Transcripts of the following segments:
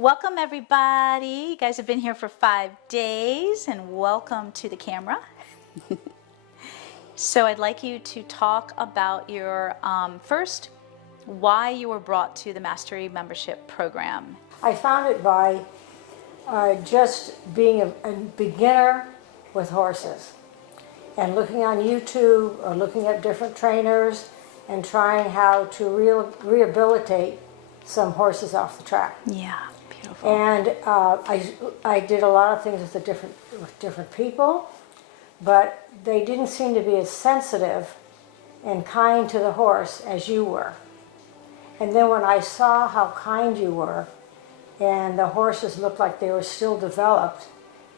Welcome everybody. You guys have been here for 5 days and welcome to the camera. So I'd like you to talk about your first, why you were brought to the Mastery Membership Program. I found it by just being a beginner with horses and looking on YouTube or looking at different trainers and trying how to rehabilitate some horses off the track. Yeah, beautiful. And I did a lot of things with different people, but they didn't seem to be as sensitive and kind to the horse as you were. And then when I saw how kind you were, and the horses looked like they were still developed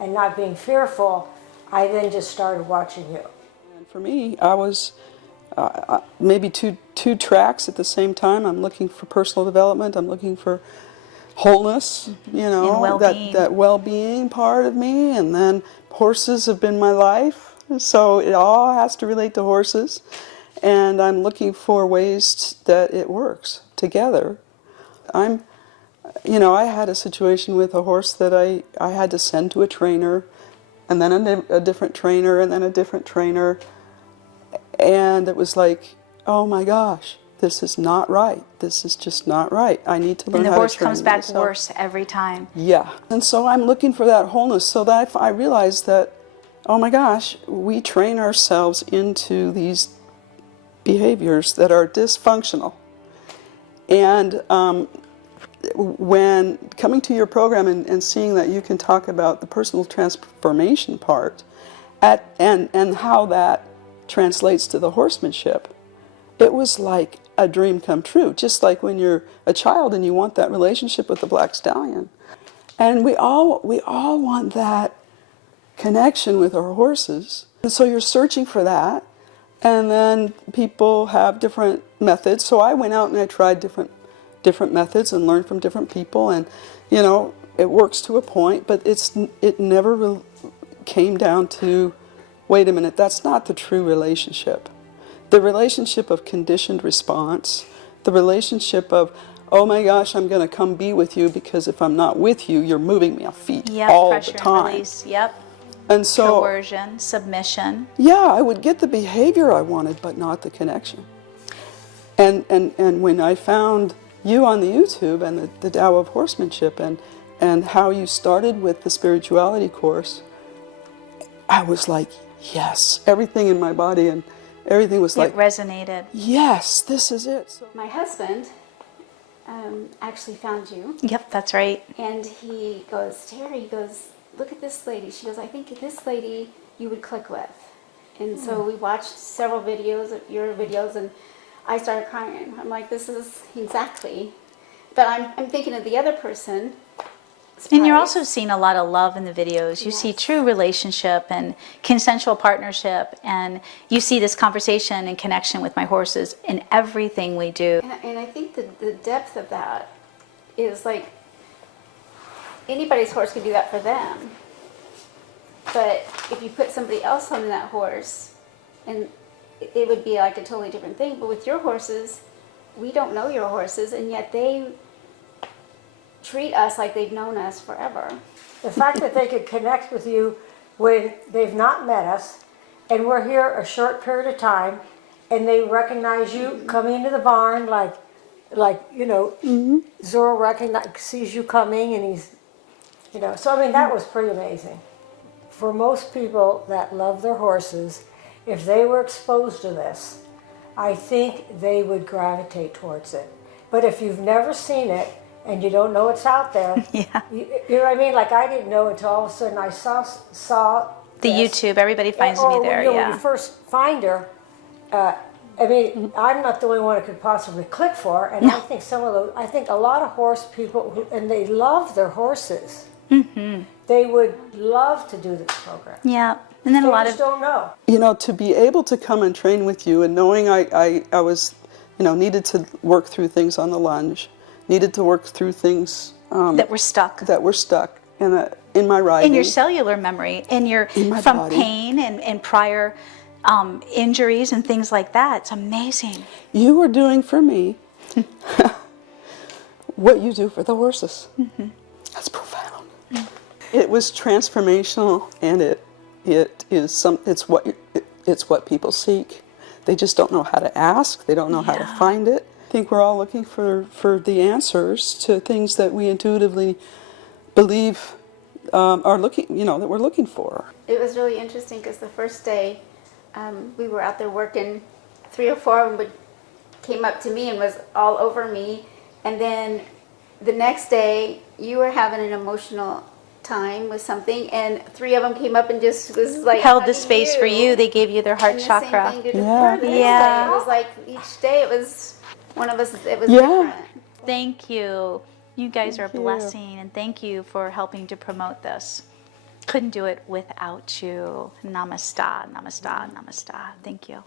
and not being fearful, I then just started watching you. And for me, I was maybe two tracks at the same time. I'm looking for personal development. I'm looking for wholeness, you know, well-being. that well-being part of me. And then horses have been my life, so it all has to relate to horses. And I'm looking for ways that it works together. I had a situation with a horse that I had to send to a trainer, and then a different trainer, and then a different trainer. And it was like, oh my gosh, this is not right. This is just not right. I need to learn how to train myself. And the horse comes back worse every time. Yeah. And so I'm looking for that wholeness, so that I realized that, oh my gosh, we train ourselves into these behaviors that are dysfunctional. And when coming to your program and seeing that you can talk about the personal transformation part and how that translates to the horsemanship, it was like a dream come true, just like when you're a child and you want that relationship with the black stallion. And we all want that connection with our horses. And so you're searching for that, and then people have different methods. So I went out and I tried different methods and learned from different people, and it works to a point, but it never came down to, wait a minute, that's not the true relationship. The relationship of conditioned response, the relationship of, oh my gosh, I'm going to come be with you because if I'm not with you, you're moving me off feet all pressure the time. And release. Yep. And so coercion, submission. Yeah, I would get the behavior I wanted, but not the connection. And when I found you on the YouTube and the Tao of Horsemanship and how you started with the spirituality course, I was like, yes, everything in my body and everything was like, it resonated. Yes, this is it. So my husband actually found you. Yep, that's right. And he goes, Terry, he goes, look at this lady. She goes, I think this lady you would click with. And so we watched several videos of your videos, and I started crying. I'm like, this is exactly. But I'm thinking of the other person. And you're also seeing a lot of love in the videos. You see true relationship and consensual partnership, and you see this conversation and connection with my horses in everything we do. And I think the depth of that is like, anybody's horse could do that for them. But if you put somebody else on that horse, and it would be like a totally different thing. But with your horses, we don't know your horses, and yet they treat us like they've known us forever. The fact that they could connect with you when they've not met us, and we're here a short period of time, and they recognize you coming into the barn, like Zorro sees you coming, and he's, so I mean, that was pretty amazing. For most people that love their horses, if they were exposed to this, I think they would gravitate towards it. But if you've never seen it and you don't know it's out there, you know what I mean? Like, I didn't know until all of a sudden I saw the YouTube. Everybody finds me there. When you first find her, I mean, I'm not the only one it could possibly click for, and I think I think a lot of horse people and they love their horses. Mm-hmm. They would love to do this program. Yeah. And then they a lot just of don't know. to be able to come and train with you, and knowing I was, needed to work through things on the lunge, needed to work through things that were stuck. In my riding. In your cellular memory, from body. Pain and prior injuries and things like that. It's amazing. You were doing for me what you do for the horses. Mm-hmm. It was transformational, and it's what people seek. They just don't know how to ask. They don't know how to find it. I think we're all looking for the answers to things that we intuitively believe are looking, that we're looking for. It was really interesting because the first day we were out there working, 3 or 4 of them came up to me and was all over me. And then the next day you were having an emotional time with something, and 3 of them came up and just was like Held the hugging space for you. They gave you their heart And the chakra. Same thing did Yeah. her the next Yeah. day. It was like each day it was one of us. It was Yeah. different. Thank you. You guys are a Thank you. blessing, and thank you for helping to promote this. Couldn't do it without you. Namaste, namaste, namaste. Thank you.